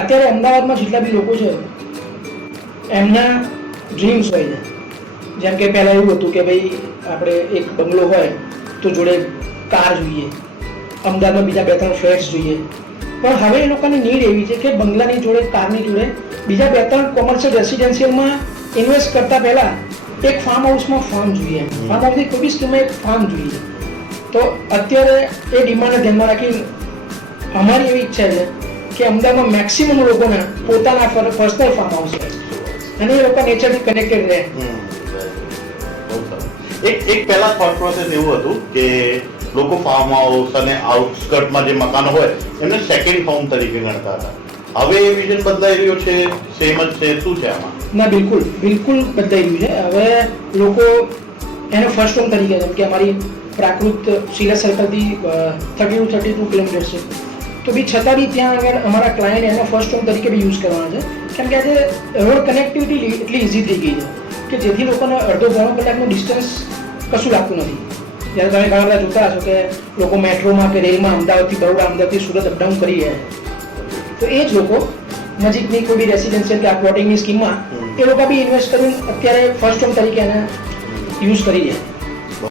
અત્યારે અમદાવાદમાં જેટલા બી લોકો છે એમના ડ્રીમ્સ હોય છે. જેમ કે પહેલાં એવું હતું કે ભાઈ આપણે એક બંગલો હોય તો જોડે કાર જોઈએ, અમદાવાદમાં બીજા 2-3 ફ્લેટ્સ જોઈએ. પણ હવે એ લોકોની નીડ એવી છે કે બંગલાની જોડે કારની જોડે બીજા 2-3 કોમર્શિયલ રેસિડેન્શિયલમાં ઇન્વેસ્ટ કરતા પહેલાં એક ફાર્મ હાઉસમાં ફાર્મ જોઈએ. ફાર્મ હાઉસની કોઈ બી સ્કીમમાં એક ફાર્મ જોઈએ. તો અત્યારે એ ડિમાન્ડને ધ્યાનમાં રાખી અમારી એવી ઈચ્છા છે કે અમદાવાદમાં મેક્સિમમ લોકોને પોતાના પર્સનલ ફાર્મ હાઉસ હોય અને એ લોકો નેચરથી કનેક્ટેડ રહે. એક પહેલા થોટ પ્રોસેસ એવું હતું કે લોકો ફાર્મ હાઉસ અને આઉટસ્કર્ટમાં જે મકાનો હોય એમને સેકન્ડ હોમ તરીકે ગણતા હતા. હવે એ વિઝન બદલાઈ રહ્યો છે, સેમ જ છે, શું છે આમાં? ના, બિલકુલ બદલાઈ રહ્યું છે. હવે લોકો એને ફર્સ્ટ હોમ તરીકે, જેમ કે અમારી પ્રાકૃત શિલા સર્કલથી 32 કિલોમીટર છે, તો બી છતાં બી ત્યાં આગળ અમારા ક્લાયન્ટ એનો ફર્સ્ટ હોમ તરીકે બી યુઝ કરવાના છે. કેમ કે આજે રોડ કનેક્ટિવિટી એટલી ઇઝી થઈ ગઈ છે કે જેથી લોકોને અડધો-પોણો કલાકનું ડિસ્ટન્સ કશું લાગતું નથી. જ્યારે તમે ઘણા બધા જોતા હશો કે લોકો મેટ્રોમાં કે રેલમાં અમદાવાદથી બરોડા, અમદાવાદથી સુરત અપડાઉન કરી રહ્યા છે. તો એ જ લોકો નજીકની કોઈ બી રેસિડેન્શિયલ કે આ પ્લોટિંગની સ્કીમમાં એ લોકો બી ઇન્વેસ્ટ કરીને અત્યારે ફર્સ્ટ હોમ તરીકે એને યુઝ કરી રહ્યા છે.